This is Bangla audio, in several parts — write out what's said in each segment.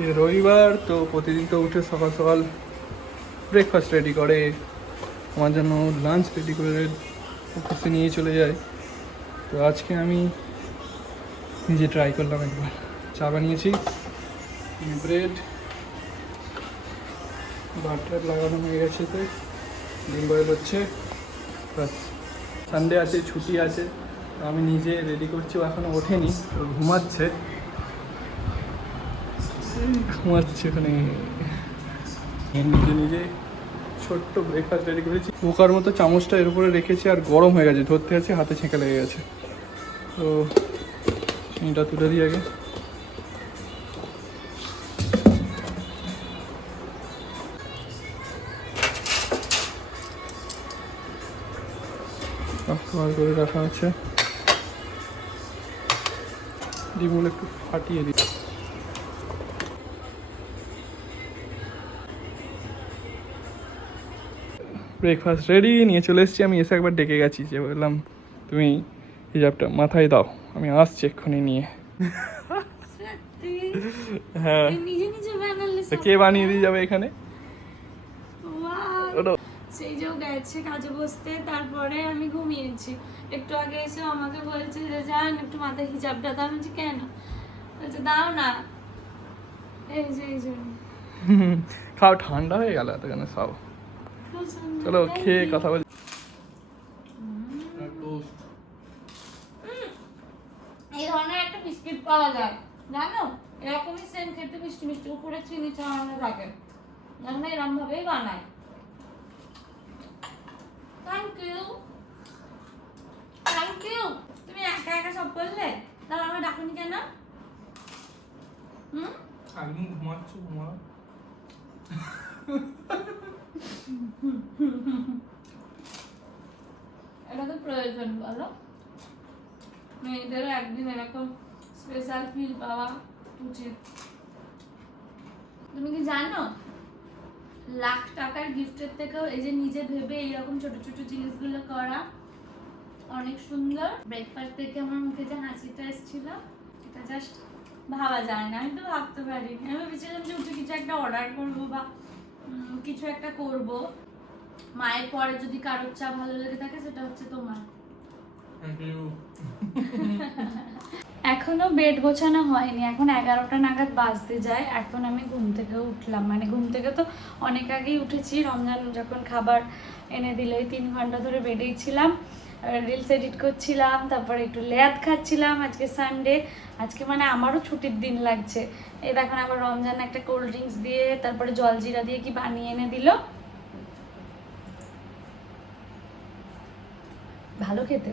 আজকে রবিবার, তো প্রতিদিন তো উঠে সকাল সকাল ব্রেকফাস্ট রেডি করে। আমার জন্য লাঞ্চ রেডি করে অফিসে নিয়ে চলে যায়। তো আজকে আমি নিজে ট্রাই করলাম একবার। চা বানিয়েছি ব্রেড বাটার লাগানো হয়ে গেছে তো। ডিম বয়েল হচ্ছে। বাস সানডে আছে, ছুটি আছে। আমি নিজে রেডি করছি এখনও ওঠেনি ঘুমাচ্ছে। ঘুমাচ্ছে ওখানে। নিজে নিজে ছোট্ট ব্রেকফাস্ট রেডি করেছি। পোকার মতো চামচটা এর উপরে রেখেছি আর গরম হয়ে গেছে ধরতে আছে হাতে ছেঁকা লেগে গেছে। তো চিনিটা তুলে দিই আগে। করে রাখা আছে। ডিমগুলো একটু ফাটিয়ে দিই। ব্রেকফাস্ট রেডি নিয়ে চলে এসেছি। আমি এসে একবার ডেকে গেছি যে বললাম তুমি হিজাবটা মাথায় দাও আমি আসছি এক্ষুনি নিয়ে। হ্যাঁ। কে বানিয়ে দিয়ে যাবে এখানে? সেই যে গেছে কাজে বসতে তারপরে আমি ঘুমিয়েছি। একটু আগে এসে আমাকে বলছে যে যান একটু মাথায় হিজাবটা দাও। আমি কেন? বলছে দাও না। এই যে এই যে। খাও ঠান্ডা হয়ে গেল সব। খুব সুন্দর চলো খেয়ে কথা বলি। এই ধরনের একটা বিস্কিট পাওয়া যায়। জানো? এরকমই সেম খেতে মিষ্টি মিষ্টি। উপরে চিনি চালানো থাকে। আমরা এরকম ভাবেই বানাই থ্যাংক ইউ থ্যাংক ইউ তুমি একা একা সব করলে? তাহলে আমার ডাকুনি কেন? হুম? একদম ঘুমাচ্ছ ঘুমাও। এটা তো প্রয়োজন, বলো। মেয়েদেরও একদিন এরকম স্পেশাল ফিল পাওয়া উচিত। তুমি কি জানো? লাখ টাকার গিফটের থেকেও এই যে নিজে ভেবে এইরকম ছোট ছোট জিনিসগুলো করা অনেক সুন্দর। ব্রেকফাস্ট থেকে আমার মুখে যে হাসিটা এসেছিল, এটা জাস্ট ভাবা যায় না। আমি তো ভাবতে পারি আমি ভেবেছিলাম যে উঠে কিছু একটা অর্ডার করব বা কিছু একটা করব। মায়ের পরে যদি কারোর চা ভালো লেগে থাকে সেটা হচ্ছে তোমার। এখনও বেড গোছানো হয়নি। এখন এগারোটা নাগাদ বাজতে যায়। এখন আমি ঘুম থেকে উঠলাম। মানে ঘুম থেকে তো অনেক আগেই উঠেছি। রমজান যখন খাবার এনে দিল ওই তিন ঘণ্টা ধরে বেডেই ছিলাম। রিলস এডিট করছিলাম, তারপরে একটু লেয়াত খাচ্ছিলাম আজকে সানডে আজকে মানে আমারও ছুটির দিন লাগছে। এই দেখুন, আবার রমজান একটা কোল্ড ড্রিঙ্কস দিয়ে, তারপরে জলজিরা দিয়ে কি বানিয়ে এনে দিল। ভালো খেতে।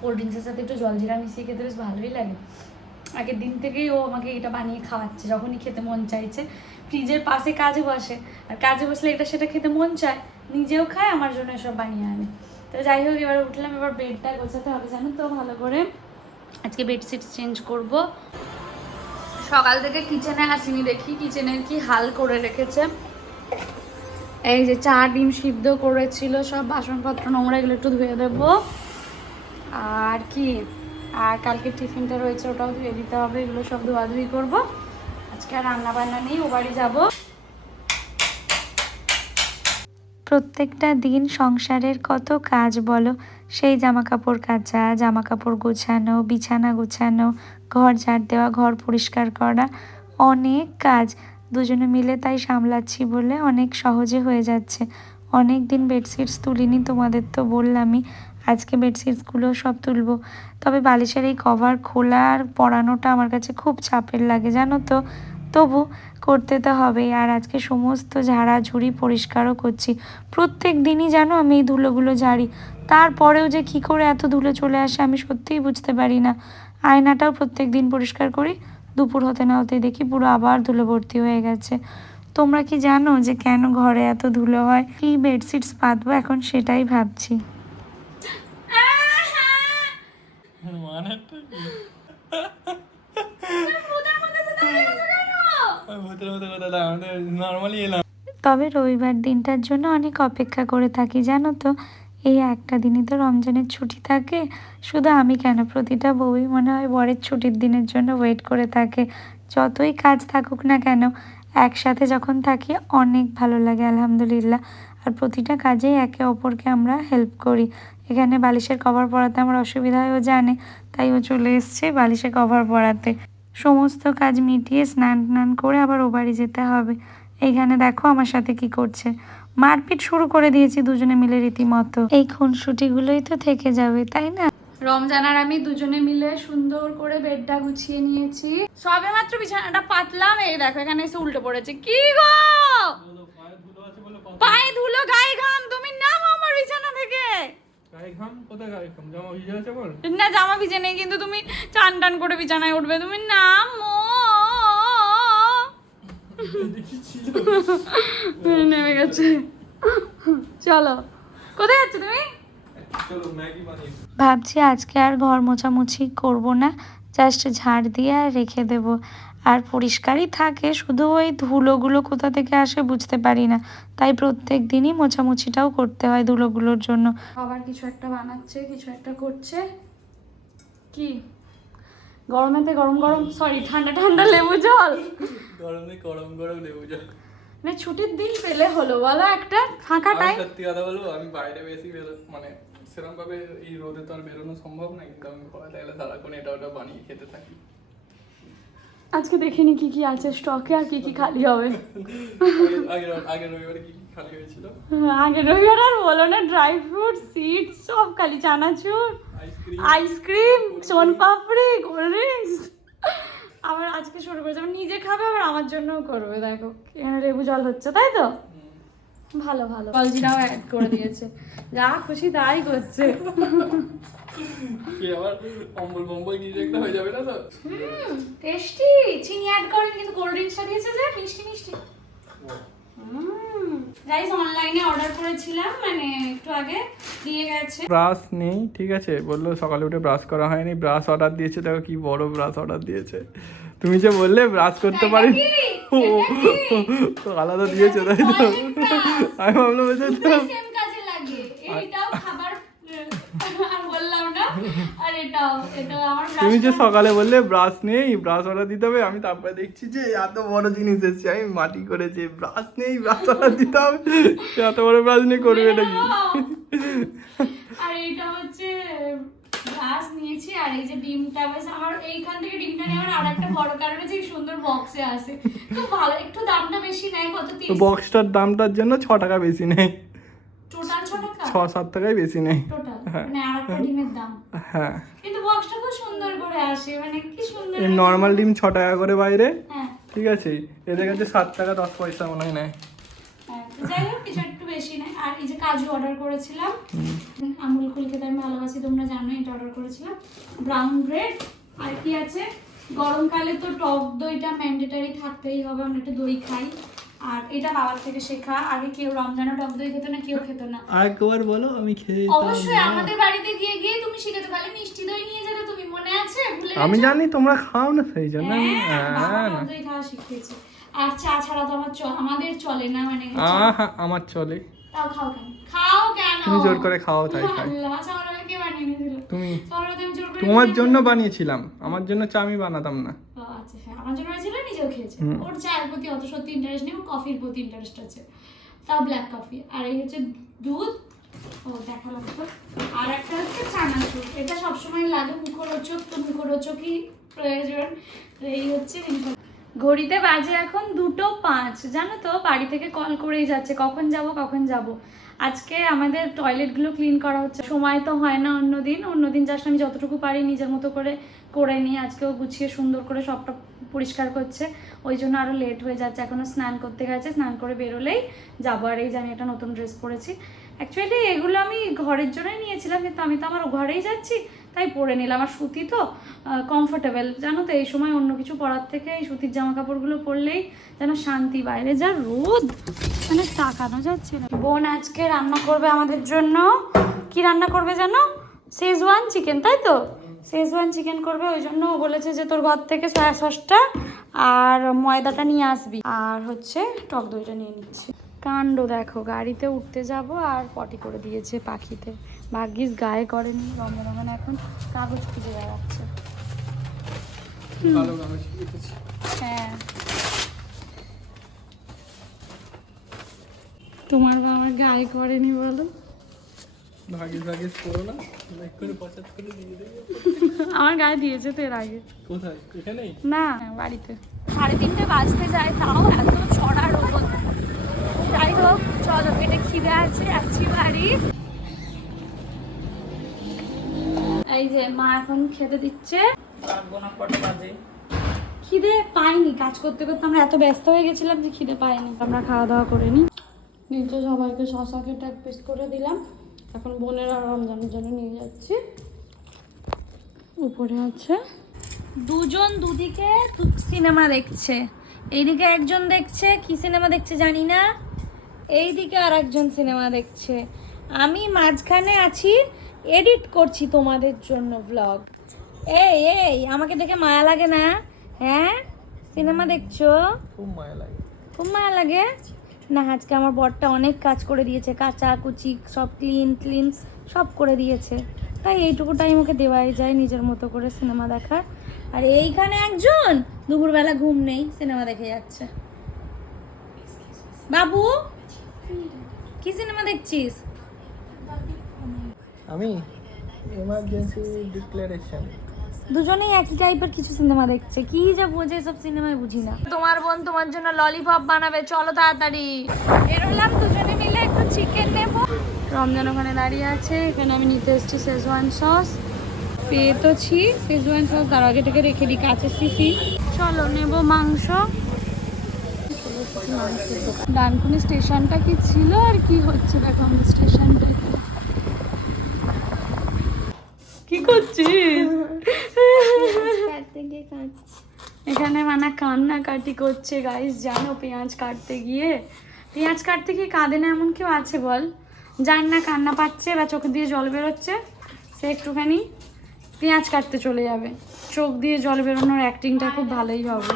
কোল্ড ড্রিঙ্কসের সাথে একটু জলজিরা মিশিয়ে খেতে বেশ ভালোই লাগে। আগের দিন থেকেই ও আমাকে এটা বানিয়ে খাওয়াচ্ছে, যখনই খেতে মন চাইছে। ফ্রিজের পাশে কাজে বসে। আর কাজে বসলে এটা সেটা খেতে মন চায়, নিজেও খায়, আমার জন্য এসব বানিয়ে আনে। তো যাই হোক, এবার উঠলাম, এবার বেডটা গোছাতে হবে, জানো তো, ভালো করে। আজকে বেডশিট চেঞ্জ করব। সকাল থেকে কিচেনে আসিনি দেখি কিচেনের কি হাল করে রেখেছে। এই যে চা ডিম সিদ্ধ করেছিল, সব বাসনপত্র, নোংরা এগুলো একটু ধুয়ে দেবো। আর কি? আর কালকে টিফিনটা রয়েছে, ওটাও ধুয়ে দিতে হবে, এগুলো সব ধোয়াধুয়ি করব। আজকে আর রান্না বান্না নেই, ও বাড়ি যাব। প্রত্যেকটা দিন সংসারের কত কাজ বলো? সেই জামা কাপড় কাচা জামা কাপড় গোছানো, বিছানা গোছানো, ঘর ঝাড় দেওয়া, ঘর পরিষ্কার করা, অনেক কাজ। দুজনে মিলে তাই সামলাচ্ছি বলে অনেক সহজে হয়ে যাচ্ছে। অনেক দিন বেডশিটস তুলিনি, তোমাদের তো বললামই। আজকে বেডশিটসগুলো সব তুলবো। তবে বালিশের এই কভার খোলা আর পরানোটা আমার কাছে খুব চাপের লাগে, জানো তো? তবু করতে তো হবেই। আর আজকে সমস্ত ঝাড়াঝুড়ি পরিষ্কারও করছি। প্রত্যেক দিনই জানো আমি এই ধুলোগুলো ঝাড়ি। তারপরেও যে কী করে এত ধুলো চলে আসে আমি সত্যিই বুঝতে পারি না। আয়নাটাও প্রত্যেক দিন পরিষ্কার করি দুপুর হতে না হতেই দেখি পুরো আবার ধুলো ভর্তি হয়ে গেছে। তোমরা কি জানো যে কেন ঘরে এত ধুলো হয়? কি বেডশিটস পাতবো এখন সেটাই ভাবছি। মানেটা তবে রবিবার দিনটার জন্য অনেক অপেক্ষা করে থাকি, জানো তো। এই একটা দিনই তো রমজানের ছুটি থাকে। শুধু আমি কেন? প্রতিটা বউই মনে হয় বরের ছুটির দিনের জন্য ওয়েট করে থাকে। যতই কাজ থাকুক না কেন, একসাথে যখন থাকি অনেক ভালো লাগে, আলহামদুলিল্লাহ। আর প্রতিটা কাজেই একে অপরকে আমরা হেল্প করি। এখানে বালিশের কভার পরাতে আমার অসুবিধা ও জানে। তাই ও চলে এসছে বালিশের কভার পরাতে। সমস্ত কাজ মিটিয়ে স্নান টান করে আবার ও বাড়ি যেতে হবে। এইখানে দেখো আমার সাথে কি করছে। মারপিট শুরু করে দিয়েছি দুজনে মিলে রীতিমতো। এই খুনসুটিগুলোই তো থেকে যাবে তাই না? রমজান আর আমি দুজনে মিলে সুন্দর করে বেডটা গুছিয়ে নিয়েছি। সবে মাত্র বিছানাটা পাতলাম এই দেখো এখানে এসে উল্টো পড়েছে। কি গো? পায়ে ধুলো গায়ে ঘাম তুমি নামো আমার বিছানা থেকে। না জামা ভিজে নেই কিন্তু তুমি টান টান করে বিছানায় উঠবে। তুমি নামো নেমে গেছে। চলো। কোথায় যাচ্ছ তুমি? চলো ম্যাগি বানিয়ে ভাবছি আজকে আর ঘর মোছামুছি করব না। জাস্ট ঝাড় দিয়ে আর রেখে দেব। আর পরিষ্কারই থাকে শুধু ওই ধুলোগুলো কোথা থেকে আসে বুঝতে পারি না। তাই প্রত্যেক দিনই মোছামুছিটাও করতে হয় ধুলোগুলোর জন্য। আবার কিছু একটা বানাচ্ছে কিছু একটা করছে। কি? গরমেতে গরম গরম সরি ঠান্ডা ঠান্ডা লেবু জল। গরমে গরম গরম লেবু জল। মানে ছুটির দিন পেলে হলো বলো একটা ফাঁকা টাইম সত্যি কথা বলব আমি বাইরে বেশি বেরো মানে সেরকম ভাবে এই রোদে তো আর বেরোনো সম্ভব না কিন্তু আমি ঘরে থাকলে সারাক্ষণ এটা ওটা বানিয়ে খেতে থাকি। আজকে দেখে নি কি কি আছে স্টকে আর কি কি খালি হবে। আগের- আগের রবিবারে আর বলো না ড্রাই ফ্রুট সিড সব খালি চানাচুর ice cream soan papdi cold drinks আবার আজকে শুরু করেছে নিজে খাবে আবার আমার জন্যও করবে দেখো। এখানে লেবু জল হচ্ছে তাই তো? ভালো ভালো। জলজিরাও অ্যাড করে দিয়েছে। যা খুশি তাই করছে। আবার অম্বল বম্বল কিছু একটা হয়ে যাবে না তো? টেস্টি চিনি অ্যাড করেন কিন্তু কোল্ড ড্রিঙ্কসটা দিয়েছে যে মিষ্টি মিষ্টি। গাইস অনলাইনে অর্ডার করেছিলাম মানে একটু আগে দিয়ে গেছে। ব্রাশ নেই ঠিক আছে? বলল সকালে উঠে ব্রাশ করা হয়নি। ব্রাশ অর্ডার দিয়েছে দেখো কি বড় ব্রাশ অর্ডার দিয়েছে। তুমি যে বললে ব্রাশ করতে পারি আলাদা দিয়েছে তাই তো। আমি ভাবলাম এটা এটা তুমি যে সকালে বললে ব্রাশ নেই ব্রাশ অর্ডার দিতে হবে আমি তারপরে দেখছি যে এত বড় জিনিস এসছে। আমি মাটি করেছি ব্রাশ নেই ব্রাশ অর্ডার দিতে হবে। এত বড় ব্রাশ নিয়ে করবে নাকি আর এইটা গ্লাস নিয়েছি আর এই যে ডিমটা বেশ আমার এইখান থেকে ডিমটা নেওয়ার আর একটা বড় কারণ হচ্ছে এই সুন্দর বক্সে আছে। খুব ভালো একটু দামটা বেশি নেয় কত তো তিরিশ বক্সটার দামটার জন্য ছ টাকা বেশি নেয়। টোটাল ছ টাকা? ছ সাত টাকাই বেশি নেই টোটাল হ্যাঁ। মানে আর একটা ডিমের দাম? হ্যাঁ। কিন্তু বক্সটা খুব সুন্দর করে আসে মানে কি সুন্দর এই নর্মাল ডিম ছ টাকা করে বাইরে। হ্যাঁ। ঠিক আছে? এদের কাছে সাত টাকা দশ পয়সা মনে হয় নেয়। হ্যাঁ, যাই হোক কিছু বেশি নেয় আর এই যে কাজু অর্ডার করেছিলাম। আমুল কুল খেতে আমি ভালোবাসি তোমরা জানো এটা অর্ডার করেছিলাম। ব্রাউন ব্রেড আর কি আছে? গরমকালে তো টক দইটা ম্যান্ডেটারি থাকতেই হবে আমরা একটু দই খাই। আর এটা বাবার থেকে শেখা আগে কেউ রমজানে টক দই খেত না কেউ খেত না। আরেকবার বলো আমি খেয়ে অবশ্যই আমাদের বাড়িতে গিয়ে গিয়ে তুমি শিখেছো খালি মিষ্টি দই নিয়ে যেতে তুমি মনে আছে? ভুলে আমি জানি তোমরা খাও না সেই জন্য আমি- হ্যাঁ, হ্যাঁ। দই খাওয়া শিখিয়েছে। আর চা ছাড়া তো আমার আমাদের চলে না মানে আমার চলে। তাও খাও কেন? খাও কেন? তুমি জোর করে খাও তাই খাই কে বানিয়ে তুমি তোমার জন্য বানিয়েছিলাম। আমার জন্য চা আমি বানাতাম না। আচ্ছা হ্যাঁ আমার জন্য হয়েছিল নিজেও খেয়েছে। ওর চায়ের প্রতি অত সত্যি ইন্টারেস্ট নেই ওর কফির প্রতি ইন্টারেস্ট আছে। তাও ব্ল্যাক কফি আর এই হচ্ছে দুধ। ও দেখালাম তো। আর একটা হচ্ছে চানাচুর। এটা সবসময় লাগে মুখরোচক তো মুখরোচকই প্রয়োজন। এই হচ্ছে জিনিস ঘড়িতে বাজে এখন দুটো পাঁচ। জানো তো, বাড়ি থেকে কল করেই যাচ্ছে, কখন যাব কখন যাব। আজকে আমাদের টয়লেটগুলো ক্লিন করা হচ্ছে। সময় তো হয় না অন্যদিন অন্যদিন জাস্ট আমি যতটুকু পারি নিজের মতো করে করে নিই। আজকেও গুছিয়ে সুন্দর করে সবটা পরিষ্কার করছে। ওই জন্য আরও লেট হয়ে যাচ্ছে। এখনও স্নান করতে গেছে। স্নান করে বেরোলেই যাব। আর এই যে আমি একটা নতুন ড্রেস পরেছি। অ্যাকচুয়ালি এগুলো আমি ঘরের জন্যই নিয়েছিলাম। কিন্তু আমি তো আমার ঘরেই যাচ্ছি। তাই পরে নিলাম। আর সুতি তো কমফোর্টেবল জানো তো, এই সময় অন্য কিছু পরার থেকে এই সুতির জামা কাপড়গুলো পরলেই যেন শান্তি বাইরে যা রোদ মানে তাকানো যাচ্ছে না। বোন আজকে রান্না করবে আমাদের জন্য। কি রান্না করবে জানো? শেজওয়ান চিকেন তাই তো? শেজওয়ান চিকেন করবে, ওই জন্য বলেছে যে তোর ঘর থেকে সয়া সসটা আর ময়দাটা নিয়ে আসবি। আর হচ্ছে টক দইটা নিয়ে নিচ্ছে। কাণ্ড দেখো, গাড়িতে উঠতে যাব আর পটি করে দিয়েছে পাখিতে। ভাগ্যিস গায়ে করেনি রমজান এখন কাগজ খুঁজে বেড়াচ্ছে। হ্যাঁ। তোমার বা আমার গায়ে করেনি বলো? আমার গায়ে দিয়েছে তো এর আগে। কোথায়? না বাড়িতে। সাড়ে তিনটে বাজতে যায় তাও এত ছড়া রোদ। যাই হোক চলো পেটে খিদে আছে যাচ্ছি বাড়ি। এই যে মা এখন খেতে দিচ্ছে। খিদে পাইনি কাজ করতে করতে আমরা এত ব্যস্ত হয়ে গেছিলাম যে খিদে পাইনি। আমরা খাওয়া দাওয়া করিনি নিচে সবাইকে শশা কেটে এক পিস করে দিলাম। এখন বোনের আর রমজানের জন্য নিয়ে যাচ্ছি। উপরে আছে। দুজন দুদিকে সিনেমা দেখছে। এইদিকে একজন দেখছে কি সিনেমা দেখছে জানি না। এইদিকে আর একজন সিনেমা দেখছে। আমি মাঝখানে আছি এডিট করছি তোমাদের জন্য ব্লগ এই এই আমাকে দেখে মায়া লাগে না? হ্যাঁ? সিনেমা দেখছ? খুব মায়া লাগে। খুব মায়া লাগে? না আজকে আমার বরটা অনেক কাজ করে দিয়েছে। কাঁচা কুচি সব ক্লিন ক্লিন সব করে দিয়েছে। তাই এইটুকু টাইম ওকে দেওয়াই যায় নিজের মতো করে সিনেমা দেখার। আর এইখানে একজন? দুপুরবেলা ঘুম নেই সিনেমা দেখে যাচ্ছে। বাবু? কি সিনেমা দেখছিস? আমি এমার্জেন্সি ডিক্লারেশন দুজনেই একই টাইপের কিছু সিনেমা দেখছে। কি যে বোঝে সব সিনেমায় বুঝি না। তোমার বোন তোমার জন্য ললিপপ বানাবে। চলো তাড়াতাড়ি। বেরোলাম দুজনে মিলে একটু চিকেন নেব। রমজান ওখানে দাঁড়িয়ে আছে। এখানে আমি নিতে এসেছি শেজওয়ান সস পেয়ে তো ছি। শেজওয়ান সস তার আগে থেকে রেখে দিই কাঁচের সিসি চলো নেব মাংস। ডানকুনি স্টেশনটা কি ছিল আর কি হচ্ছে দেখো আমাদের স্টেশনটা কি করছিস? এখানে মানা কান্নাকাটি করছে গাইস জানো পেঁয়াজ কাটতে গিয়ে। পেঁয়াজ কাটতে গিয়ে কাঁদে না এমন কেউ আছে বল? যার না কান্না পাচ্ছে বা চোখ দিয়ে জল বেরোচ্ছে সে একটুখানি পেঁয়াজ কাটতে চলে যাবে। চোখ দিয়ে জল বেরোনোর অ্যাক্টিংটা খুব ভালোই হবে।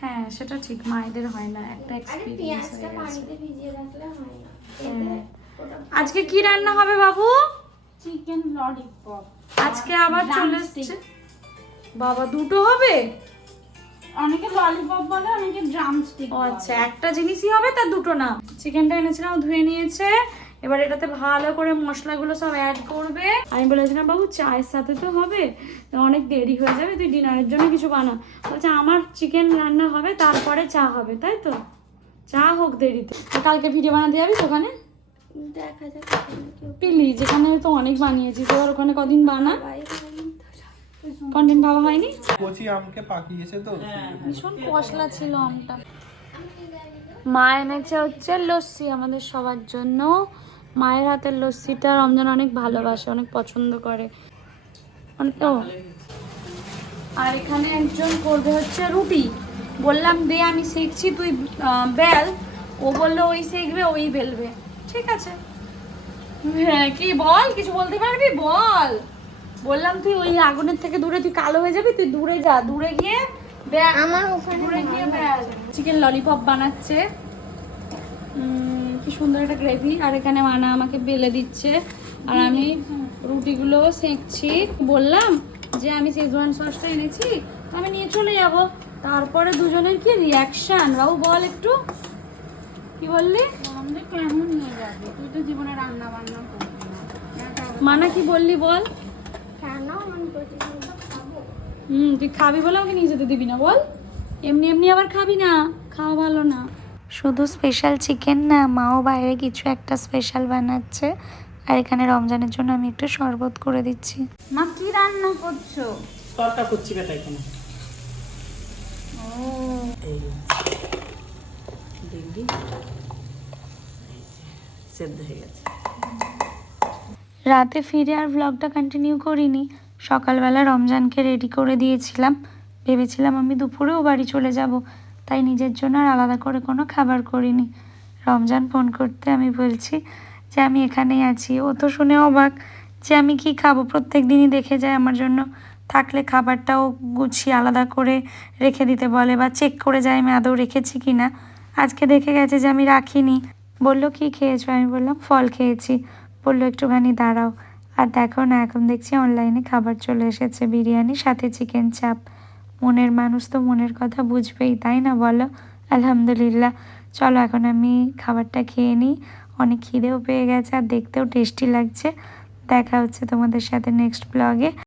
হ্যাঁ সেটা ঠিক মায়েদের হয় না একটা এক্সপিরিয়েন্স হয়ে গেছে। হ্যাঁ। আজকে কি রান্না হবে বাবু? চিকেন ললিপপ আজকে আবার চলে এসছে। বাবা দুটো হবে? অনেকে ললিপপ বলে অনেকে ড্রামস্টিক আচ্ছা একটা জিনিসই হবে তার দুটো না। চিকেনটা এনেছিলাম ধুয়ে নিয়েছে। এবার এটাতে ভালো করে মশলাগুলো সব অ্যাড করবে। আমি বলেছিলাম বাবু চায়ের সাথে তো হবে। অনেক দেরি হয়ে যাবে তুই ডিনারের জন্য কিছু বানা। বলছে আমার চিকেন রান্না হবে তারপরে চা হবে তাই তো? চা হোক দেরিতে। কালকে ভিডিও বানাতে যাবি ওখানে দেখা যাক পিলি যেখানে তো অনেক বানিয়েছিস এবার ওখানে কদিন বানা কন্টেন্ট ভাবা হয়নি? কচি আমকে পাকিয়েছে তো। ভীষণ পশলা ছিল আমটা। মা এনেছে হচ্ছে লস্যি আমাদের সবার জন্য। মায়ের হাতের লস্যিটা রমজান অনেক ভালোবাসে অনেক পছন্দ করে। অনেক ও। আর এখানে একজন করবে হচ্ছে রুটি। বললাম দে আমি শিখছি তুই বেল। ও বলল ওই শিখবে ওই বেলবে। ঠিক আছে। হ্যাঁ কি বল কিছু বলতে পারবি? বল। বললাম তুই ওই আগুনের থেকে দূরে তুই কালো হয়ে যাবি তুই দূরে যা দূরে গিয়ে আমার ওখানে দূরে গিয়ে চিকেন ললিপপ বানাচ্ছে। কি সুন্দর একটা গ্রেভি আর এখানে মানা আমাকে বেলে দিচ্ছে। আর আমি রুটিগুলো সেঁকছি। বললাম যে আমি শেজওয়ান সসটা এনেছি আমি নিয়ে চলে যাব। তারপরে দুজনের কি রিয়াকশন বাবু বল একটু। কি বললি? আমাদের কেমন নিয়ে যাবে? তুই তো জীবনে রান্না বান্না করবি না। মানা কি বললি বল? কেন? আমি প্রতিদিন তো খাব। হুম তুই খাবি বলে আমাকে নিয়ে যেতে দিবি না বল। এমনি এমনি আবার খাবি না খাওয়া ভালো না। শুধু স্পেশাল চিকেন না মাও বাইরে কিছু একটা স্পেশাল বানাচ্ছে। আর এখানে রমজানের জন্য আমি একটু শরবত করে দিচ্ছি। মা কি রান্না করছ? তরকা করছি বেটা এখানে। এই দেখবি সেদ্ধ হয়ে গেছে রাতে ফিরে আর ব্লগটা কন্টিনিউ করিনি। সকালবেলা রমজানকে রেডি করে দিয়েছিলাম। ভেবেছিলাম আমি দুপুরেও বাড়ি চলে যাব। তাই নিজের জন্য আর আলাদা করে কোনো খাবার করিনি। রমজান ফোন করতে আমি বলছি যে, আমি এখানেই আছি। ও তো শুনে অবাক যে, আমি কি খাব? প্রত্যেক দিনই দেখে যায় আমার জন্য। থাকলে খাবারটাও গুছিয়ে আলাদা করে রেখে দিতে বলে বা চেক করে যায় আমি আদৌ রেখেছি কি না আজকে দেখে গেছে যে, আমি রাখিনি। বলল, কি খেয়েছো? আমি বললাম, ফল খেয়েছি। বলল, একটুখানি দাঁড়াও। আর দেখো না, এখন দেখছি অনলাইনে খাবার চলে এসেছে, বিরিয়ানি, সাথে চিকেন চাপ মনের মানুষ তো মনের কথা বুঝবেই, তাই না বলো? আলহামদুলিল্লাহ। চলো, এখন আমি খাবারটা খেয়ে নিই। অনেক খিদেও পেয়ে গেছে, আর দেখতেও টেস্টি লাগছে। দেখা হচ্ছে তোমাদের সাথে নেক্সট ব্লগে